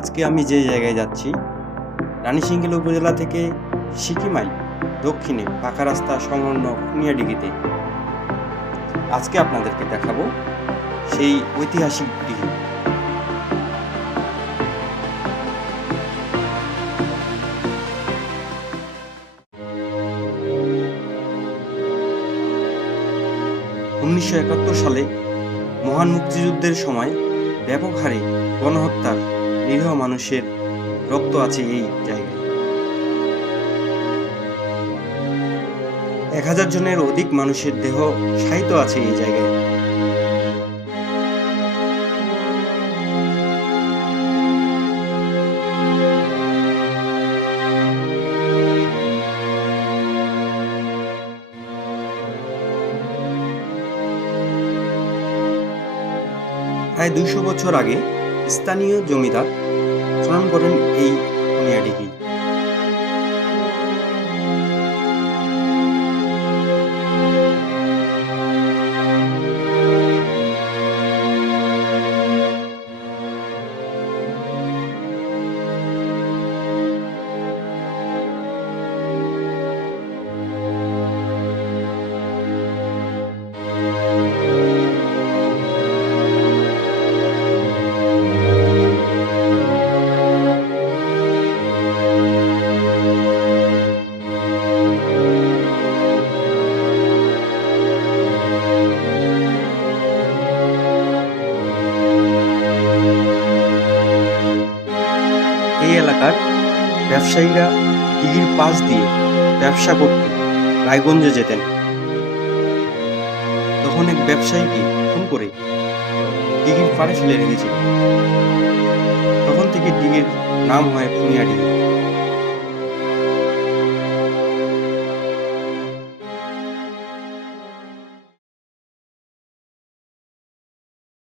আজকে আমি যে জায়গায় যাচ্ছি, রানীশিংহল উপজেলা থেকে সিকিমাইল দক্ষিণে পাকা রাস্তা সংলগ্ন খুনিয়াডিগিতে। আজকে আপনাদেরকে দেখাবো সেই ঐতিহাসিক দিঘি। উনিশশো সালে মহান মুক্তিযুদ্ধের সময় ব্যাপক হারে গণহত্যার নিরীহ মানুষের রক্ত আছে এই জায়গায়। 1000 জনের অধিক মানুষের দেহ শায়িত আছে এই জায়গায়। প্রায় 200 বছর আগে স্থানীয় জমিদার খনন করেন এই খুনিয়াডিগি। এই এলাকার ব্যবসায়ীরা দিঘির পাশ দিয়ে ব্যবসা করতে রায়গঞ্জে যেতেন। তখন এক ব্যবসায়ীকে খুন করে দিঘির পাড়ে ফেলে রেখেছিল। তখন থেকে দিঘির নাম হয় খুনিয়াডিগি।